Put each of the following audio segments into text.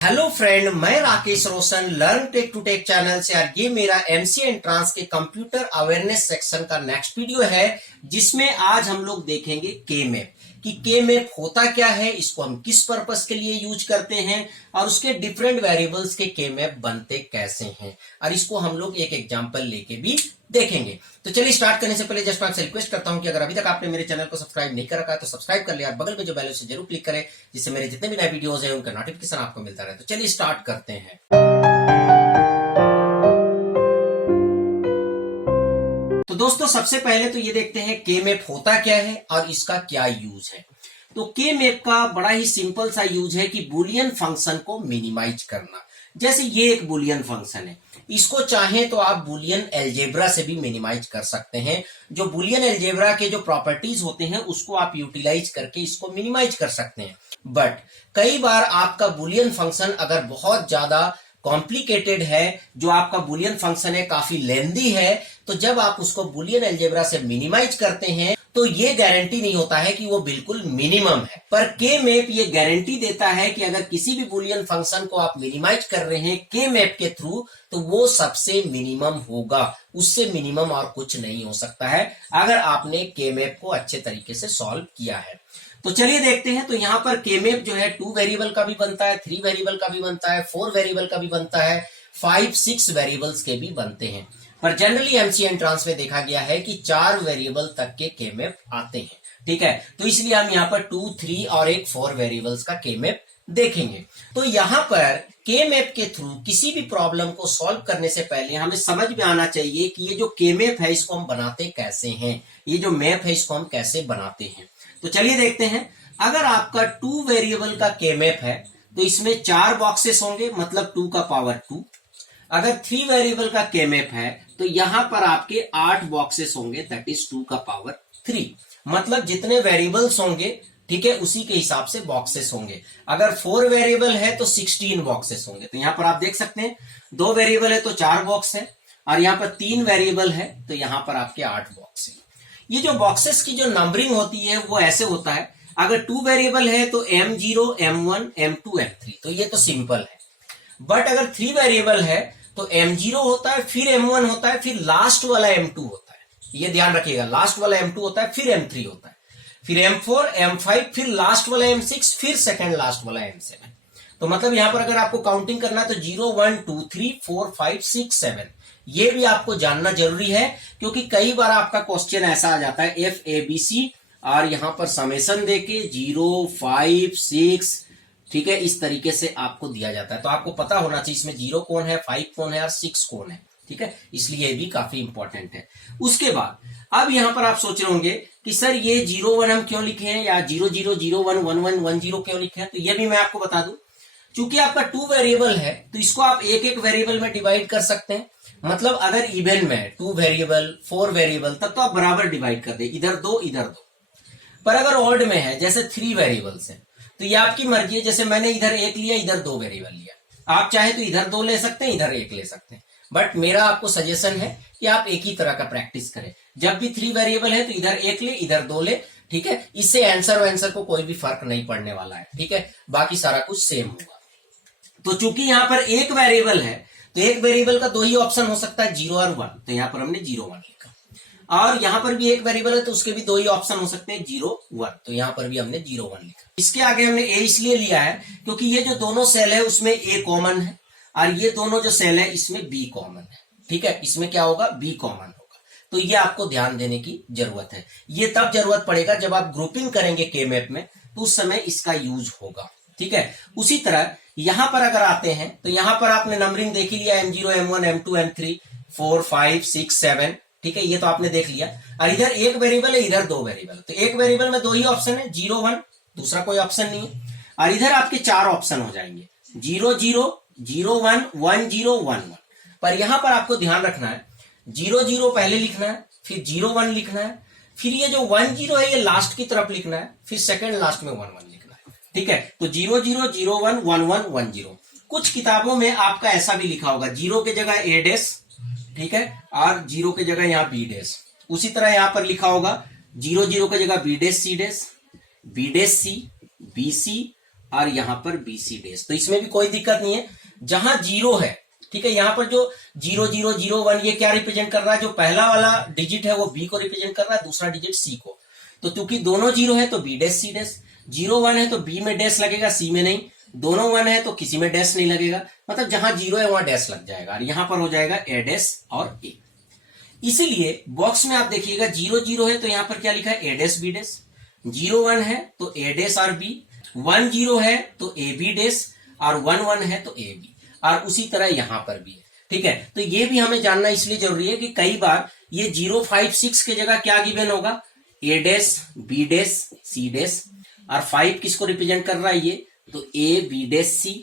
Hello friend, मैं Rakesh Roshan learn tech to tech channel से। और ये मेरा एमसीए एंट्रांस के कंप्यूटर अवेयरनेस सेक्शन का नेक्स्ट वीडियो है, जिसमें आज हम लोग देखेंगे के मैप कि के मैप होता क्या है, इसको हम किस पर्पस के लिए यूज करते हैं और उसके डिफरेंट वेरिएबल्स के मैप बनते कैसे हैं, और इसको हम लोग एक एग्जांपल लेके भी देखेंगे। तो चलिए स्टार्ट करने से पहले जस्ट आपसे रिक्वेस्ट करता हूं कि अगर अभी तक आपने मेरे चैनल को सब्सक्राइब नहीं कर रखा है तो सब्सक्राइब कर लिया और बगल में जो बेल है उसे जरूर क्लिक करें, जिससे मेरे जितने भी नए वीडियोस हैं उनका नोटिफिकेशन आपको मिलता रहे। तो चलिए स्टार्ट करते हैं। तो दोस्तों, सबसे पहले तो ये देखते हैं के मैप होता क्या है और इसका क्या यूज है। तो के मैप का बड़ा ही सिंपल सा यूज है कि बुलियन फंक्शन को मिनिमाइज करना। जैसे ये एक बुलियन फंक्शन है, इसको चाहे तो आप बुलियन एल्जेब्रा से भी मिनिमाइज कर सकते हैं। जो बुलियन एल्जेब्रा के जो प्रॉपर्टीज होते हैं उसको आप यूटिलाइज करके इसको मिनिमाइज कर सकते हैं। बट कई बार आपका बुलियन फंक्शन अगर बहुत ज्यादा कॉम्प्लिकेटेड है, जो आपका बुलियन फंक्शन है काफी लेंदी है, तो जब आप उसको बुलियन एल्जेब्रा से मिनिमाइज करते हैं तो ये गारंटी नहीं होता है कि वो बिल्कुल मिनिमम है। पर के मैप ये गारंटी देता है कि अगर किसी भी बुलियन फंक्शन को आप मिनिमाइज कर रहे हैं के मैप के थ्रू, तो वो सबसे मिनिमम होगा, उससे मिनिमम और कुछ नहीं हो सकता है अगर आपने के मैप को अच्छे तरीके से सॉल्व किया है। तो चलिए देखते हैं। तो यहाँ पर के मैप जो है 2 वेरिएबल का भी बनता है, 3 वेरिएबल का भी बनता है, 4 वेरिएबल का भी बनता है, 5-6 वेरिएबल्स के भी बनते हैं। पर जनरली एमसीए एंट्रांस में देखा गया है कि 4 वेरिएबल तक के मैप आते हैं। ठीक है, तो इसलिए हम यहाँ पर 2, 3 और एक 4 वेरिएबल्स का के मैप देखेंगे। तो यहाँ पर के मैप के थ्रू किसी भी प्रॉब्लम को सॉल्व करने से पहले हमें समझ में आना चाहिए कि ये जो के मैप है इसको हम बनाते कैसे हैं, ये जो मैप है इसको हम कैसे बनाते हैं। तो चलिए देखते हैं। अगर आपका 2 वेरिएबल का के मैप है तो इसमें 4 बॉक्सेस होंगे, मतलब 2 का पावर 2। अगर 3 वेरिएबल का के मैप है तो यहां पर आपके 8 बॉक्सेस होंगे, दैट इज 2 का पावर 3। मतलब जितने वेरिएबल्स होंगे, ठीक है, उसी के हिसाब से बॉक्सेस होंगे। अगर 4 वेरिएबल है तो 16 बॉक्सेस होंगे। तो यहां पर आप देख सकते हैं 2 वेरिएबल है तो 4 बॉक्स है, और यहां पर 3 वेरिएबल है तो यहां पर आपके 8 बॉक्स है। ये जो बॉक्सेस की जो नंबरिंग होती है वो ऐसे होता है। अगर 2 वेरिएबल है तो M0, M1, M2, M3, तो ये तो सिंपल है। बट अगर 3 वेरिएबल है तो M0 होता है, फिर M1 होता है, फिर लास्ट वाला M2 होता है। ये ध्यान रखिएगा, लास्ट वाला M2 होता है, फिर M3 होता है, फिर M4, M5, फिर लास्ट वाला M6, फिर सेकंड लास्ट वाला M7। तो मतलब यहां पर अगर आपको काउंटिंग करना है तो 0, 1, 2, 3, 4, 5, 6, 7, ये भी आपको जानना जरूरी है, क्योंकि कई बार आपका क्वेश्चन ऐसा आ जाता है FABC और यहां पर समेशन देके 0, 5, 6, ठीक है, इस तरीके से आपको दिया जाता है। तो आपको पता होना चाहिए इसमें 0 कौन है, 5 कौन है और 6 कौन है। ठीक है, इसलिए ये भी काफी इंपॉर्टेंट है। उसके बाद अब यहां पर आप सोच रहे होंगे कि सर ये 0, 1 हम क्यों लिखे हैं, या 0, 0, 0, 1, 1, 1, 1, 0 क्यों लिखे हैं। तो ये भी मैं आपको बता दूं, क्योंकि आपका 2 वेरिएबल है तो इसको आप एक एक वेरिएबल में डिवाइड कर सकते हैं। मतलब अगर इवन में 2 वेरिएबल, 4 वेरिएबल, तब तो आप बराबर डिवाइड कर दे, इधर 2 इधर 2। पर अगर ऑड में है, जैसे 3 वेरिएबल्स है, तो ये आपकी मर्जी है। जैसे मैंने इधर 1 लिया, इधर 2 वेरिएबल लिया, आप चाहे तो इधर 2 ले सकते हैं, इधर 1 ले सकते हैं। बट मेरा आपको सजेशन है कि आप एक ही तरह का प्रैक्टिस करें। जब भी 3 वेरिएबल है तो इधर 1 ले, इधर 2 ले। ठीक है, इससे आंसर को कोई भी फर्क नहीं पड़ने वाला है। ठीक है, बाकी सारा कुछ सेम होगा। तो चूंकि यहां पर एक वेरिएबल है तो एक वेरिएबल का 2 ही ऑप्शन हो सकता है, 0 और 1। तो यहां पर हमने 0, 1 लिखा। और यहां पर भी एक वेरिएबल है तो उसके भी 2 ही ऑप्शन हो सकते हैं, 0, 1। तो यहां पर भी हमने 0, 1 लिखा। इसके आगे हमने ए इसलिए लिया है क्योंकि ये जो दोनों सेल है उसमें ए कॉमन है, और ये दोनों जो सेल है इसमें बी कॉमन है। ठीक है, इसमें क्या होगा, बी कॉमन होगा। तो ये आपको ध्यान देने की जरूरत है। ये तब जरूरत पड़ेगा जब आप ग्रुपिंग करेंगे के मैप में, तो उस समय इसका यूज होगा। ठीक है, उसी तरह यहां पर अगर आते हैं तो यहां पर आपने नंबरिंग देख लिया, M0, M1, M2, M3, 4, 5, 6, 7। ठीक है, ये तो आपने देख लिया। और इधर एक वेरिएबल है, इधर 2 वेरिएबल, तो एक वेरिएबल में 2 ही ऑप्शन है, 0, 1, दूसरा कोई ऑप्शन नहीं है। और इधर आपके 4 ऑप्शन हो जाएंगे, 0, 0, 0, 1, 1, 0, 1, 1। पर यहां पर आपको ध्यान रखना है, 0, 0 पहले लिखना है, फिर 0, 1 लिखना है, फिर ये जो 1, 0 है ये लास्ट की तरफ लिखना है, फिर सेकंड लास्ट में 1, 1 लिखना है। ठीक है, तो 0, 0, 0, 1, 1, 1, 1, 0। कुछ किताबों में आपका ऐसा भी लिखा होगा, 0 के जगह A डैश, ठीक है, और 0 के जगह यहाँ B डैश। उसी तरह यहां पर लिखा होगा 0, 0 के जगह B dash, C dash, B dash C, B C और यहां पर BC डैश। तो इसमें भी कोई दिक्कत नहीं है, जहां जीरो है, ठीक है, यहाँ पर जो 0001 ये क्या रिप्रेजेंट कर रहा है, जो पहला वाला डिजिट है वो B को रिप्रेजेंट कर रहा है, दूसरा डिजिट C को। तो चूंकि दोनों जीरो है तो B डैश C डैश, 01 है तो B में डैश लगेगा, C में नहीं, दोनों 1 है तो किसी में डैश नहीं लगेगा, मतलब जहां जीरो है वहां डैश लग जाएगा, और यहां पर हो जाएगा A डैश और A। इसीलिए बॉक्स में आप देखिएगा 00 है तो यहां पर क्या लिखा है, A डैश B डैश, 01 है तो A डैश और B, 10 है तो AB डैश, और 11 है तो AB, और उसी तरह यहां पर भी है, ठीक है। तो ये भी हमें जानना इसलिए जरूरी है कि कई बार ये 056 की जगह क्या गिवन होगा, A dash B dash C dash, और 5 किसको रिप्रेजेंट कर रहा है ये, तो A B डैश C,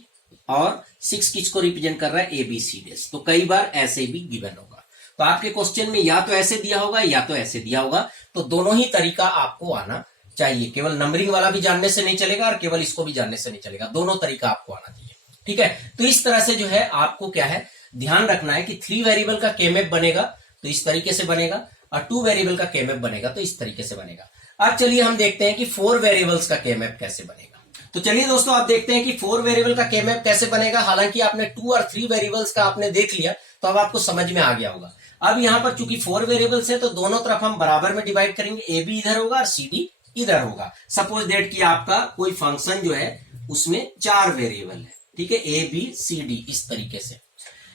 और 6 किसको रिप्रेजेंट कर रहा है, A B C डैश। तो कई बार ऐसे भी गिवन होगा। तो आपके क्वेश्चन में या तो ऐसे दिया होगा या तो ऐसे दिया होगा, तो दोनों ही तरीका आपको आना चाहिए, केवल नंबरिंग वाला भी जानने से नहीं चलेगा और केवल इसको भी जानने से नहीं चलेगा, दोनों तरीका आपको आना चाहिए, ठीक है। तो इस तरह से जो है आपको क्या है ध्यान रखना है कि 3 वेरिएबल का K-मैप बनेगा तो इस तरीके से बनेगा, और 2 वेरिएबल का K-मैप बनेगा तो इस तरीके से बनेगा। अब चलिए हम देखते हैं कि 4 वेरिएबल्स का K-मैप कैसे बनेगा। तो चलिए दोस्तों आप देखते हैं कि 4 वेरिएबल का K-मैप कैसे बनेगा। हालांकि आपने 2 और 3 वेरिएबल्स का आपने देख लिया तो अब आपको समझ में आ गया होगा। अब यहाँ पर चूंकि 4 वेरिएबल्स है तो दोनों तरफ हम बराबर में डिवाइड करेंगे, ए बी इधर होगा और सी डी इधर होगा। सपोज दैट कि आपका कोई फंक्शन जो है उसमें 4 वेरिएबल है, ठीक है, ए बी सी डी इस तरीके से।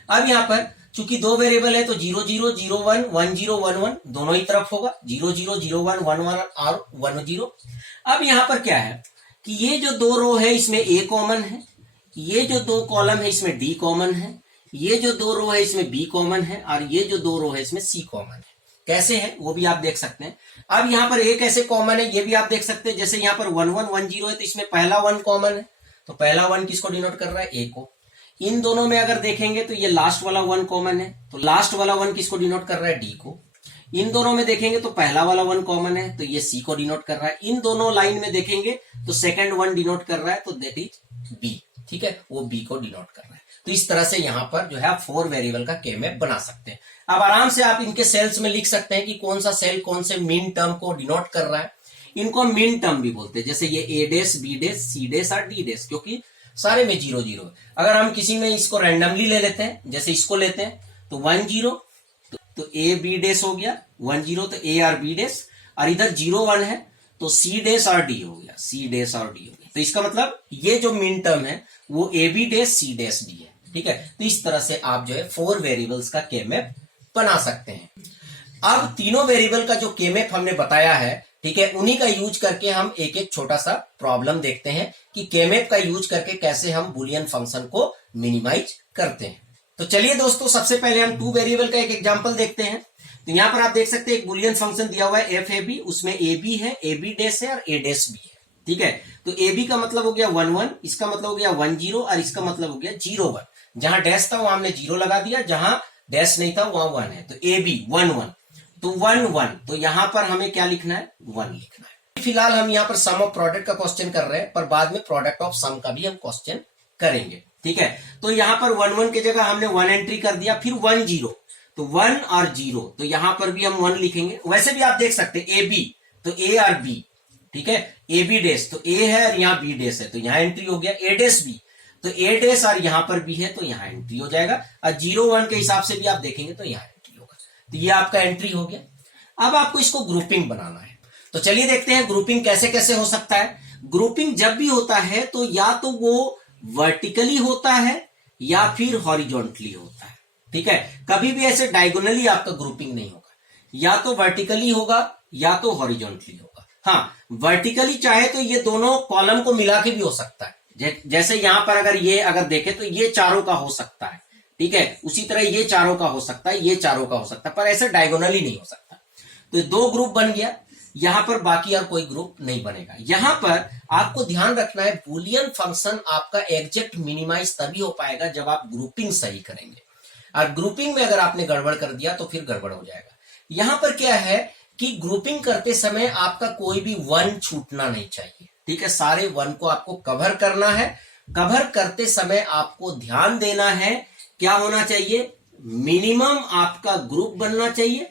अब यहाँ पर चूंकि 2 वेरिएबल है तो 0 0 0 1 1 0 1 1 दोनों ही तरफ होगा, 0 0 0 1 1 1 और 1 0। अब यहाँ पर क्या है कि ये जो 2 रो है इसमें ए कॉमन है, ये जो 2 कॉलम है इसमें डी कॉमन है, ये जो 2 रो है इसमें बी कॉमन है, और ये जो 2 रो है इसमें सी कॉमन है। कैसे है वो भी आप देख सकते हैं। अब यहाँ पर ए कैसे कॉमन है ये भी आप देख सकते हैं। जैसे यहाँ पर 1 1 1 0 है तो इसमें पहला 1 कॉमन है, तो पहला 1 किसको डिनोट कर रहा है, ए को। इन दोनों में अगर देखेंगे तो ये लास्ट वाला 1 कॉमन है, तो लास्ट वाला 1 किसको डिनोट कर रहा है, डी को। इन दोनों में देखेंगे तो पहला वाला 1 कॉमन है तो ये सी को डिनोट कर रहा है। इन दोनों लाइन में देखेंगे तो सेकंड 1 डिनोट कर रहा है तो दैट इज बी, ठीक है, वो बी को डिनोट कर रहा है। तो इस तरह से यहाँ पर जो है आप 4 वेरिएबल का K-मैप बना सकते हैं। अब आराम से आप इनके सेल्स में लिख सकते हैं कि कौन सा सेल कौन से मीन टर्म को डिनोट कर रहा है। इनको मीन टर्म भी बोलते हैं, जैसे ये A dash B dash C dash और डी डैश, क्योंकि सारे में 0 0। अगर हम किसी में इसको रैंडमली ले लेते हैं, जैसे इसको लेते हैं तो 1 0 तो ए बी डैश हो गया, 1 0 तो ए और बी डैश, और इधर 0 1 है तो सी डैश और डी हो गया, सी डैश और डी हो गया। तो इसका मतलब ये जो मीन टर्म है वो A B dash C dash D है, ठीक है। तो इस तरह से आप जो है 4 वेरिएबल्स का K-मैप बना सकते हैं। अब तीनों वेरिएबल का जो K-मैप हमने बताया है, ठीक है, उन्हीं का यूज करके हम एक एक छोटा सा प्रॉब्लम देखते हैं कि K-मैप का यूज करके कैसे हम बुलियन फंक्शन को मिनिमाइज करते हैं। तो चलिए दोस्तों सबसे पहले हम 2 वेरिएबल का एक एग्जांपल देखते हैं। तो यहां पर आप देख सकते हैं एक बुलियन फंक्शन दिया हुआ है एफ ए बी, उसमें ए बी है, ए बी डैश है और ए डैश बी है, ठीक है। तो ए बी का मतलब हो गया 1 1, इसका मतलब हो गया 1 0 और इसका मतलब हो गया 0 1। जहां डैश था वहां हमने 0 लगा दिया, जहां डैश नहीं था वहां 1 है, तो ए बी 1 1 तो 1 1, तो यहां पर हमें क्या लिखना है, 1 लिखना है। फिलहाल हम यहाँ पर सम ऑफ प्रोडक्ट का क्वेश्चन कर रहे हैं, पर बाद में प्रोडक्ट ऑफ सम का भी हम क्वेश्चन करेंगे, ठीक है। तो यहाँ पर 1 1 की जगह हमने 1 एंट्री कर दिया, फिर 1 0 तो 1 और 0, तो यहां पर भी हम 1 लिखेंगे। वैसे भी आप देख सकते हैं ए बी तो ए और बी, ठीक है, ए बी डैश तो ए है और यहाँ बी डैश है तो यहाँ एंट्री हो गया, ए डैश बी तो ए डैश और यहां पर भी है तो यहाँ एंट्री हो जाएगा, और 0 1 के हिसाब से भी आप देखेंगे तो यहाँ एंट्री होगा। तो ये आपका एंट्री हो गया। अब आपको इसको ग्रुपिंग बनाना है, तो चलिए देखते हैं ग्रुपिंग कैसे कैसे हो सकता है। ग्रुपिंग जब भी होता है तो या तो वो वर्टिकली होता है या फिर हॉरिजॉन्टली होता है, ठीक है। कभी भी ऐसे डायगोनली आपका ग्रुपिंग नहीं होगा, या तो वर्टिकली होगा या तो हॉरिजॉन्टली होगा। हाँ, वर्टिकली चाहे तो ये दोनों कॉलम को मिला के भी हो सकता है, जैसे यहां पर अगर ये अगर देखें तो ये चारों का हो सकता है, ठीक है, उसी तरह ये चारों का हो सकता है, ये चारों का हो सकता है, पर ऐसे डायगोनली नहीं हो सकता। तो 2 ग्रुप बन गया, यहां पर बाकी और कोई ग्रुप नहीं बनेगा। यहां पर आपको ध्यान रखना है बुलियन फंक्शन आपका एग्जैक्ट मिनिमाइज तभी हो पाएगा जब आप ग्रुपिंग सही करेंगे, और ग्रुपिंग में अगर आपने गड़बड़ कर दिया तो फिर गड़बड़ हो जाएगा। यहां पर क्या है कि ग्रुपिंग करते समय आपका कोई भी 1 छूटना नहीं चाहिए, ठीक है, सारे 1 को आपको कवर करना है। कवर करते समय आपको ध्यान देना है क्या होना चाहिए, मिनिमम आपका ग्रुप बनना चाहिए।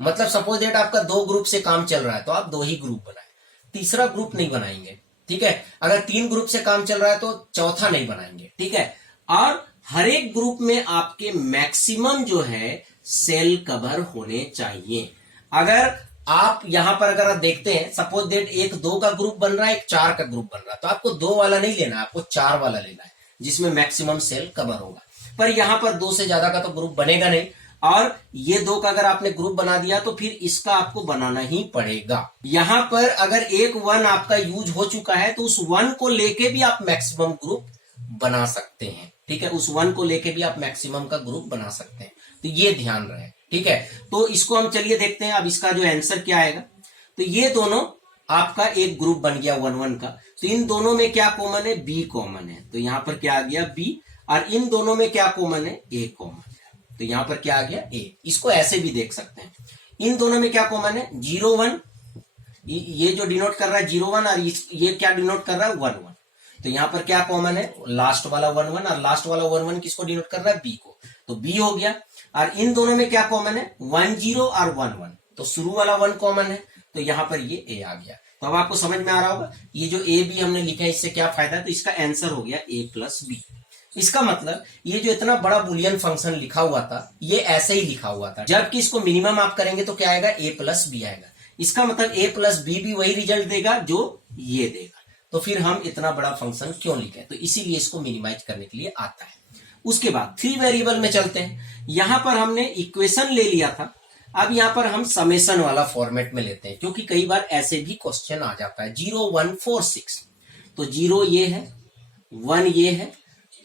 मतलब सपोज दैट आपका 2 ग्रुप से काम चल रहा है तो आप 2 ही ग्रुप बनाए, तीसरा ग्रुप नहीं बनाएंगे, ठीक है। अगर 3 ग्रुप से काम चल रहा है तो चौथा नहीं बनाएंगे, ठीक है। और हर एक ग्रुप में आपके मैक्सिमम जो है सेल कवर होने चाहिए। अगर आप यहां पर अगर आप देखते हैं, सपोज दैट एक 2 का ग्रुप बन रहा है, एक 4 का ग्रुप बन रहा है, तो आपको 2 वाला नहीं लेना है, आपको 4 वाला लेना है जिसमें मैक्सिमम सेल कवर होगा। पर यहां पर 2 से ज्यादा का तो ग्रुप बनेगा नहीं, और ये 2 का अगर आपने ग्रुप बना दिया तो फिर इसका आपको बनाना ही पड़ेगा। यहां पर अगर एक 1 आपका यूज हो चुका है तो उस 1 को लेके भी आप मैक्सिमम ग्रुप बना सकते हैं, ठीक है। उस 1 को लेके भी आप मैक्सिमम का ग्रुप बना सकते हैं, तो ये ध्यान रहे, ठीक है। तो इसको हम चलिए देखते हैं अब इसका जो आंसर क्या आएगा। तो ये दोनों आपका एक ग्रुप बन गया 1 1 का। तो इन दोनों में क्या कॉमन है, बी कॉमन है, तो यहां पर क्या आ गया बी। और इन दोनों में क्या कॉमन है, ए कॉमन है, तो यहां पर क्या आ गया ए। इसको ऐसे भी देख सकते हैं, इन दोनों में क्या कॉमन है, 0 1, ये जो डिनोट कर रहा है 0 1, और ये क्या डिनोट कर रहा है 1 1। तो यहां पर क्या कॉमन है, लास्ट वाला 1 1, और लास्ट वाला 1 1 किसको डिनोट कर रहा है, बी को, तो बी हो गया। और इन दोनों में क्या कॉमन है, 1 0 और 1 1, तो शुरू वाला 1 कॉमन है, तो यहां पर ये ए आ गया। तो अब आपको समझ में आ रहा होगा ये जो ए बी हमने लिखा है इससे क्या फायदा है, तो इसका आंसर हो गया ए प्लस बी। इसका मतलब ये जो इतना बड़ा बुलियन फंक्शन लिखा हुआ था ये ऐसे ही लिखा हुआ था, जबकि इसको मिनिमम आप करेंगे तो क्या आएगा, ए प्लस बी आएगा। इसका मतलब ए प्लस बी भी वही रिजल्ट देगा जो ये देगा। तो फिर हम इतना बड़ा फंक्शन क्यों लिखे, तो इसीलिए इसको मिनिमाइज करने के लिए आता है। उसके बाद 3 वेरिएबल में चलते हैं। यहां पर हमने इक्वेशन ले लिया था, अब यहां पर हम समेशन वाला फॉर्मेट में लेते हैं, क्योंकि कई बार ऐसे भी क्वेश्चन आ जाता है। 0 1 4 6, तो 0 ये है, 1 ये है,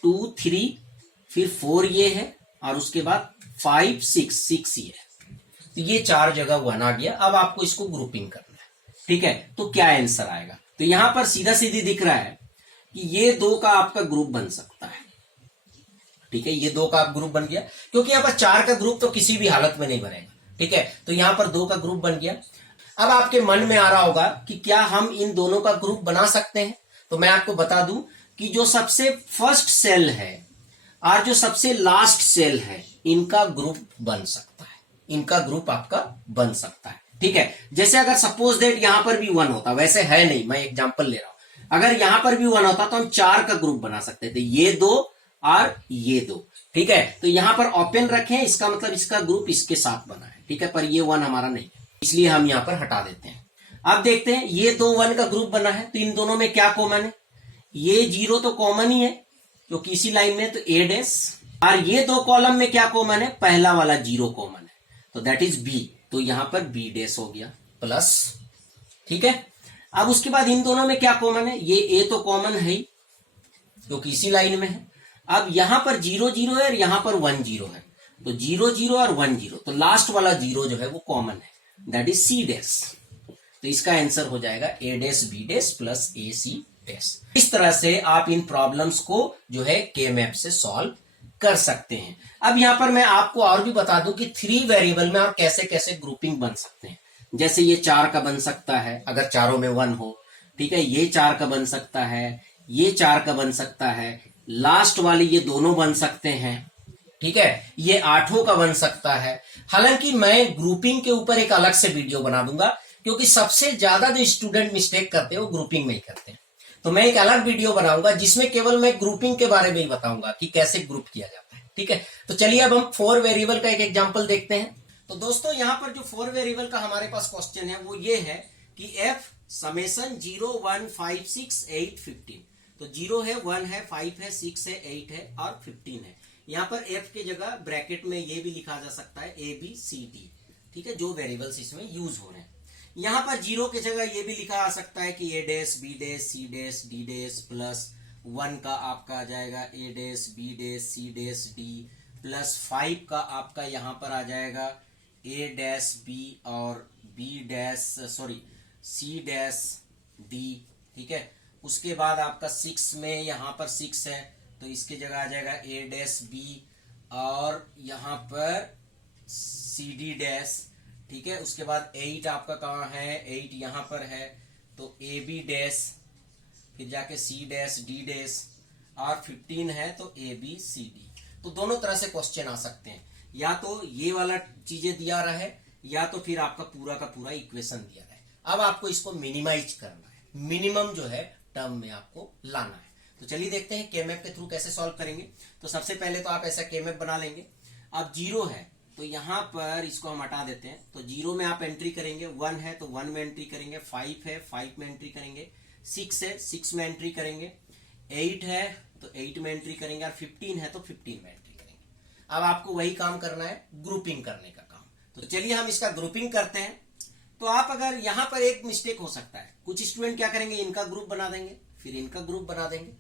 2 3, फिर 4 ये है, और उसके बाद 5 6 6 ये है। तो ये 4 जगह 1 आ गया। अब आपको इसको ग्रुपिंग करना है, ठीक है। तो क्या आंसर आएगा, तो यहां पर सीधा सीधी दिख रहा है कि ये 2 का आपका ग्रुप बन सकता है, ठीक है। ये 2 का आप ग्रुप बन गया, क्योंकि यहां पर 4 का ग्रुप तो किसी भी हालत में नहीं बनेगा, ठीक है। तो यहां पर 2 का ग्रुप बन गया। अब आपके मन में आ रहा होगा कि क्या हम इन दोनों का ग्रुप बना सकते हैं, तो मैं आपको बता दूं कि जो सबसे फर्स्ट सेल है और जो सबसे लास्ट सेल है इनका ग्रुप बन सकता है, इनका ग्रुप आपका बन सकता है, ठीक है। जैसे अगर सपोज दैट यहां पर भी 1 होता, वैसे है नहीं, मैं एग्जांपल ले रहा हूं, अगर यहां पर भी 1 होता तो हम 4 का ग्रुप बना सकते थे, ये 2 और ये 2, ठीक है। तो यहां पर ओपन रखें, इसका मतलब इसका ग्रुप इसके साथ बना है, ठीक है। पर ये 1 हमारा नहीं है, इसलिए हम यहां पर हटा देते हैं। अब देखते हैं ये 2 1 का ग्रुप बना है, तो इन दोनों में क्या कॉमन है, ये 0 तो कॉमन ही है क्योंकि इसी लाइन में, तो ए डैश। और ये 2 कॉलम में क्या कॉमन है, पहला वाला 0 कॉमन है, तो दैट इज बी, तो यहां पर बी डैश हो गया प्लस, ठीक है। अब उसके बाद इन दोनों में क्या कॉमन है, ये ए तो कॉमन है ही क्योंकि इसी लाइन में है। अब यहां पर 0 0 है और यहां पर 1 0 है, तो 0 0 और 1 0, तो लास्ट वाला 0 जो है वो कॉमन है, दैट इज सी डैश। तो इसका आंसर हो जाएगा A dash B dash plus A C dash. इस तरह से आप इन प्रॉब्लम्स को जो है के मैप से सॉल्व कर सकते हैं। अब यहां पर मैं आपको और भी बता दूं कि 3 वेरिएबल में आप कैसे कैसे ग्रुपिंग बन सकते हैं। जैसे ये 4 का बन सकता है अगर चारों में 1 हो, ठीक है। ये 4 का बन सकता है, ये 4 का बन सकता है, लास्ट वाले ये दोनों बन सकते हैं, ठीक है। ये 8 का बन सकता है। हालांकि मैं ग्रुपिंग के ऊपर एक अलग से वीडियो बना दूंगा, क्योंकि सबसे ज्यादा जो स्टूडेंट मिस्टेक करते हैं वो ग्रुपिंग में ही करते हैं। तो मैं एक अलग वीडियो बनाऊंगा जिसमें केवल मैं ग्रुपिंग के बारे में ही बताऊंगा कि कैसे ग्रुप किया जाता है, ठीक है। तो चलिए अब हम 4 वेरिएबल का एक एग्जांपल देखते हैं। तो दोस्तों यहां पर जो 4 वेरिएबल का हमारे पास क्वेश्चन है वो ये है कि एफ समेशन 0 1 5 6 8 15, तो 0 है, 1 है, 5 है, 6 है, 8 है और 15 है। यहां पर एफ की जगह ब्रैकेट में ये भी लिखा जा सकता है ए बी सी डी, ठीक है, जो वेरिएबल्स इसमें यूज हो रहे हैं। यहां पर 0 की जगह ये भी लिखा आ सकता है कि A dash B dash C dash D dash plus 1 का आपका आ जाएगा A dash B dash C dash D plus 5 का आपका यहां पर आ जाएगा ए डैश बी और B dash sorry C dash D, ठीक है। उसके बाद आपका 6 में यहां पर 6 है तो इसकी जगह आ जाएगा ए डैश बी और यहां पर सी डी डैश, ठीक है। उसके बाद 8 आपका कहाँ है, 8 यहां पर है तो ए बी डैश, फिर जाके सी डैश डी डैश और 15 है तो ए बी सी डी। तो दोनों तरह से क्वेश्चन आ सकते हैं, या तो ये वाला चीजें दिया रहा है या तो फिर आपका पूरा का पूरा इक्वेशन दिया रहा है। अब आपको इसको मिनिमाइज करना है, मिनिमम जो है टर्म में आपको लाना है। तो चलिए देखते हैं के मैप के थ्रू कैसे सॉल्व करेंगे। तो सबसे पहले तो आप ऐसा के मैप बना लेंगे। अब 0 है तो यहां पर इसको हम हटा देते हैं। तो 0 में आप एंट्री करेंगे, 1 है तो 1 में एंट्री करेंगे, 5 है 5 में एंट्री करेंगे, 6 है 6 में एंट्री करेंगे, 8 है तो 8 में एंट्री करेंगे और 15 है तो 15 में एंट्री करेंगे। अब आपको वही काम करना है, ग्रुपिंग करने का काम। तो चलिए हम इसका ग्रुपिंग करते हैं। तो आप अगर यहां पर एक मिस्टेक हो सकता है, कुछ स्टूडेंट क्या करेंगे, इनका ग्रुप बना देंगे, फिर इनका ग्रुप बना देंगे,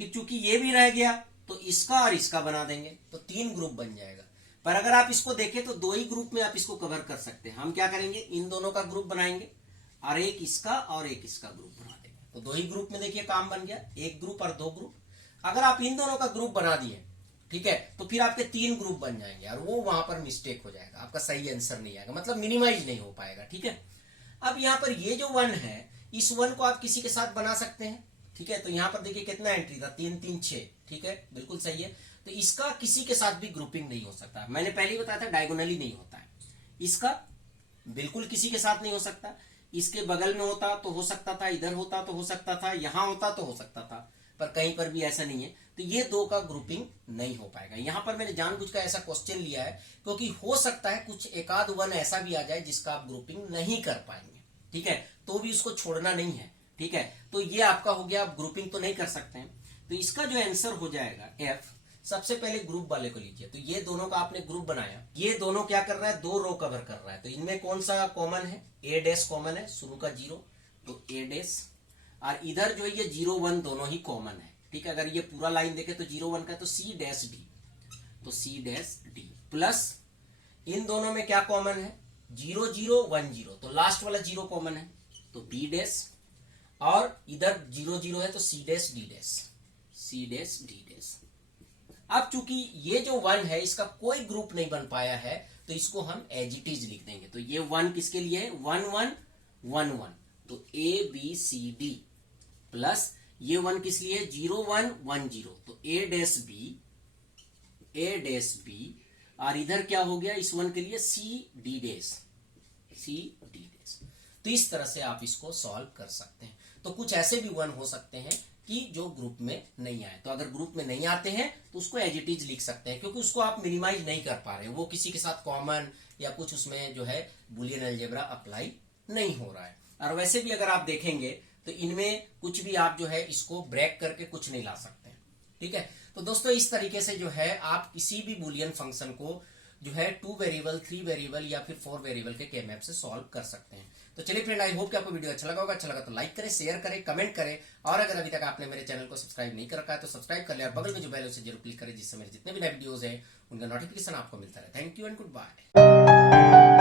फिर चूंकि ये भी रह गया तो इसका और इसका बना देंगे, तो 3 ग्रुप बन जाएगा। पर अगर आप इसको देखें तो 2 ही ग्रुप में आप इसको कवर कर सकते हैं। हम क्या करेंगे, इन दोनों का ग्रुप बनाएंगे और एक इसका और एक इसका ग्रुप बना देंगे। तो 2 ही ग्रुप में देखिए काम बन गया, 1 ग्रुप और 2 ग्रुप। अगर आप इन दोनों का ग्रुप बना दिए, ठीक है, तो फिर आपके 3 ग्रुप बन जाएंगे और वो वहां पर मिस्टेक हो जाएगा, आपका सही आंसर नहीं आएगा, मतलब मिनिमाइज नहीं हो पाएगा। ठीक है, अब यहां पर ये जो 1 है, इस 1 को आप किसी के साथ बना सकते हैं। ठीक है, तो यहां पर देखिए कितना एंट्री था, 3 3 6। ठीक है, बिल्कुल सही है। तो इसका किसी के साथ भी ग्रुपिंग नहीं हो सकता। मैंने पहले ही बताया था डायगोनली नहीं होता है। इसका बिल्कुल किसी के साथ नहीं हो सकता। इसके बगल में होता तो हो सकता था, इधर होता तो हो सकता था, यहां होता तो हो सकता था, पर कहीं पर भी ऐसा नहीं है। तो ये 2 का ग्रुपिंग नहीं हो पाएगा। यहां पर मैंने जानबूझकर ऐसा क्वेश्चन लिया है क्योंकि हो सकता है कुछ एक आध 1 ऐसा भी आ जाए जिसका आप ग्रुपिंग नहीं कर पाएंगे। ठीक है, तो भी उसको छोड़ना नहीं है। ठीक है, तो ये आपका हो गया, आप ग्रुपिंग तो नहीं कर सकते हैं। तो इसका जो आंसर हो जाएगा एफ। सबसे पहले ग्रुप वाले को लीजिए। तो ये दोनों का आपने ग्रुप बनाया, ये दोनों क्या कर रहा है, 2 रो कवर कर रहा है। तो इनमें कौन सा कॉमन है, ए डैश कॉमन है, शुरू का 0 तो ए डैश, और इधर जो ये 0 1 दोनों ही कॉमन है। ठीक है, अगर ये पूरा लाइन देखे तो 0 1 का तो सी डैश डी, तो सी डैश डी प्लस इन दोनों में क्या कॉमन है, 0 0 1 0, तो लास्ट वाला 0 कॉमन है तो बी डैश, और इधर 0 0 है तो C dash D dash, C dash D dash. अब चूंकि ये जो 1 है इसका कोई ग्रुप नहीं बन पाया है तो इसको हम एज इट इज लिख देंगे। तो ये 1 किसके लिए है, 1 1 1 1, तो A B C D, plus ये 1 किस लिए है, 0 1 1 0, तो A dash B, A dash B, और इधर क्या हो गया इस 1 के लिए C D dash, C D dash. तो इस तरह से आप इसको सॉल्व कर सकते हैं। तो कुछ ऐसे भी 1 हो सकते हैं कि जो ग्रुप में नहीं आए। तो अगर ग्रुप में नहीं आते हैं तो उसको एज इट इज लिख सकते हैं, क्योंकि उसको आप मिनिमाइज नहीं कर पा रहे हैं, वो किसी के साथ कॉमन या कुछ उसमें जो है बूलियन अलजेब्रा अप्लाई नहीं हो रहा है। और वैसे भी अगर आप देखेंगे तो इनमें कुछ भी आप जो है इसको ब्रेक करके कुछ नहीं ला सकते हैं। ठीक है, तो दोस्तों इस तरीके से जो है आप किसी भी बूलियन फंक्शन को जो है 2 वेरिएबल 3 वेरिएबल या फिर 4 वेरिएबल के मैप से सॉल्व कर सकते हैं। तो चलिए फ्रेंड, आई होप कि आपको वीडियो अच्छा लगा होगा। अच्छा लगा तो लाइक करें, शेयर करें, कमेंट करें, और अगर अभी तक आपने मेरे चैनल को सब्सक्राइब नहीं कर रखा है तो सब्सक्राइब कर ले और बगल में जो बेल है उसे जरूर क्लिक करें, जिससे मेरे जितने भी नए वीडियोस हैं उनका नोटिफिकेशन आपको मिलता रहे। Thank you and good bye.